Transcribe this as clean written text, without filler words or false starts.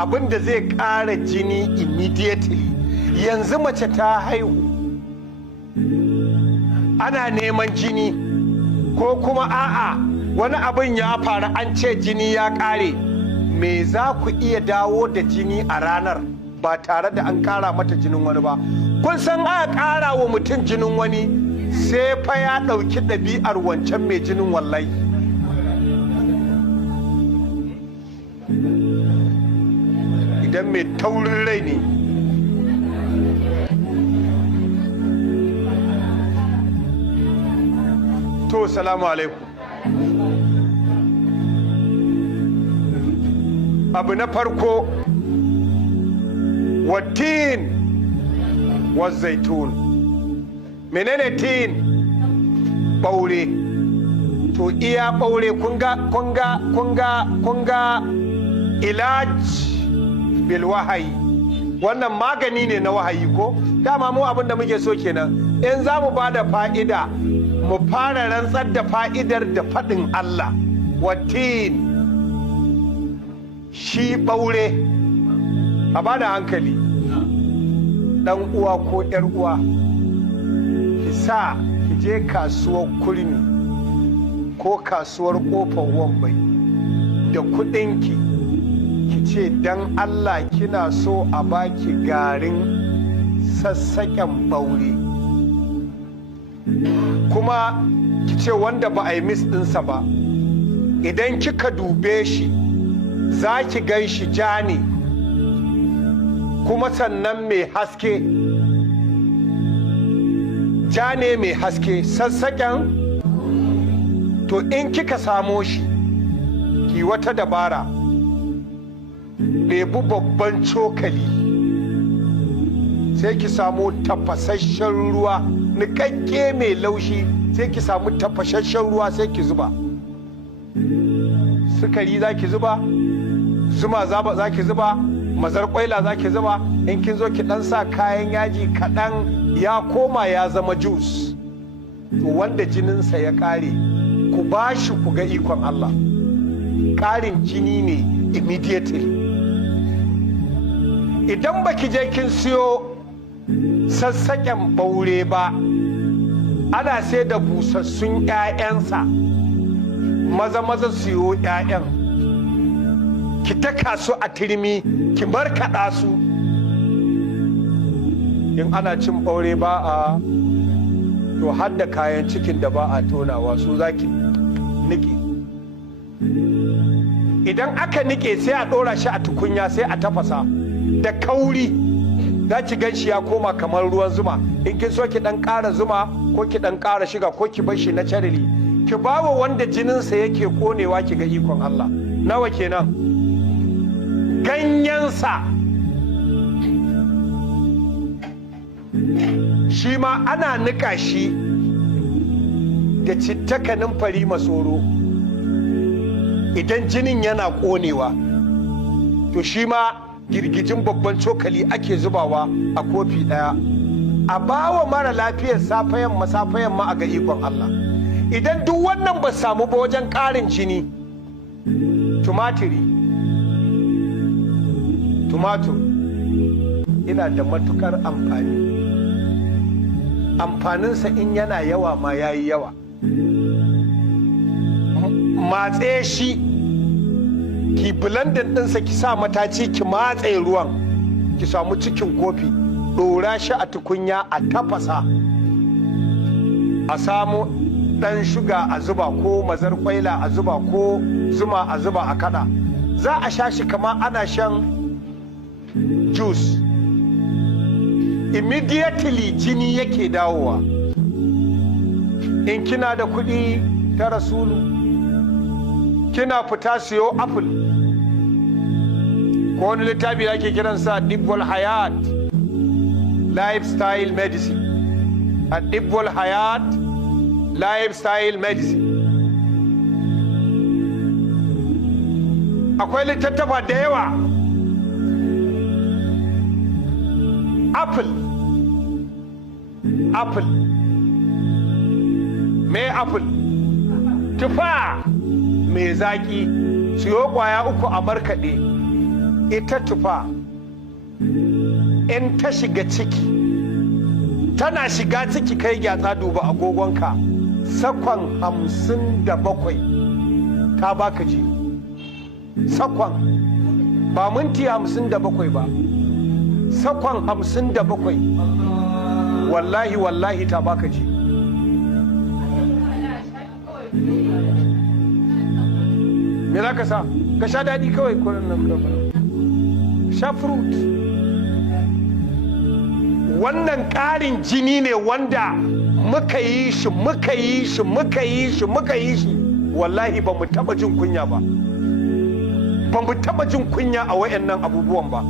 abin da zai ƙara jini immediately. Yanzu mace ta haihu ana neman jini, ko kuma a'a wani abin ya faru an ce jini ya ƙare, me za ku iya dawo da jini a ranar ba tare da an ƙara mata jinin wani ba? Kun san aka ƙara wa mutum jinin wani sai fa ya ɗauki ɗabi'ar wancan mai jinin wallahi. Idan mai taurin rai ne to salamu alaikum. Abu na farko, wattin wa zaitun. Menene tin? Ɓaure. To iya ɓaure kunga ilaj bil wahayi, wannan magani ne na wahayi ko? Dama mu abin da muke so kenan, in za mu ba da fa'ida mu fara rantsar da fa'idar da faɗin Allah. Wattin, shi ɓaure, a ba da hankali, ɗan uwa ko ‘yar uwa, ki sa ki je kasuwar kurmi ko kasuwar ƙofar wambai da kuɗinki, ki ce dan Allah kina so a baki garin sassaƙen ɓaure, kuma ki ce wanda ba a yi mis ɗinsa ba. Idan kika dube shi za ki gan shi ja ne kuma sannan mai haske, ja ne mai haske sassaƙen. To in kika samo shi ki wata dabara, ɗebi babban cokali sai ki samu tafasasshen ruwa niƙaƙƙe mai laushi, sai ki samu tafasasshen ruwa sai ki zuba. Sukari za ki zuba, zuma za ki zuba, mazarƙwaila za ki zuba. In kin zo ki ɗan sa kayan yaji kaɗan, ya koma ya zama juice. To wanda jininsa ya ƙare, ku ba shi ku ga ikon Allah. Ƙarin jini ne immediately. Idan baki je kin siyo sassaƙen ɓaure ba, ana sai da busassun 'ya'yansa, maza siyo 'ya'yan, ki daka su a turmi, ki markaɗa su. In ana cin ɓaure ba a, to har da kayan cikin da ba a tonawa su zaki nike. Idan aka nike sai a ɗora shi a tukunya sai a tafasa da kauri, za ki gan shi ya koma kamar ruwan zuma. In kin so ki ɗan ƙara zuma ko ki ɗan ƙara shiga ko ki bar shi na carili, ki bawa wanda jininsa yake ƙonewa ki ga ikon Allah. Nawa kenan? Ganyensa shi ma ana nika shi da citta kanumfari masoro. Idan jinin yana ƙonewa, to shi ma girgijin babban cokali ake zubawa a kofi ɗaya, a bawa mara lafiyar safayan ma a ga ikon Allah. Idan duk wannan ba samu ba wajen ƙarin jini, tumatur ina da matukar amfani. Amfaninsa in yana yawa ma ya yi yawa. Matse shi, ki blendin ɗinsa, ki sa mataci, ki matse ruwan, ki samu cikin kofi, ɗora shi a tukunya a tafasa, a samu ɗan shuga a zuba ko mazarƙwaila a zuba ko zuma a zuba a kada. Za a sha shi kama ana shan juice. Immediately jini yake dawowa. In kina da kuɗi ta rasulu, kina fita siyo apple ko wani littafi da ake kiransa Dibbul Hayat Lifestyle Medicine. A Dibbul Hayat Lifestyle Medicine. Akwai littattafa da yawa. Apple. Me apple? Tufa mai zaki, siyo kwaya 3 a markaɗe, ita tufa in ta shiga ciki, tana shiga ciki kai gyatsa duba agogonka, sakon 57 ta baka ji. Sakon ba minti 57 ba, sakon 57 wallahi wallahi ta baka ji. Me za ka sa? Ka sha daɗi kawai kurin nan kawai. Sha fruit. Wannan ƙarin jini ne wanda muka yi shi wallahi ba mu taɓa jin kunya ba. Ba mu taɓa jin kunya a wayannan abubuwan ba.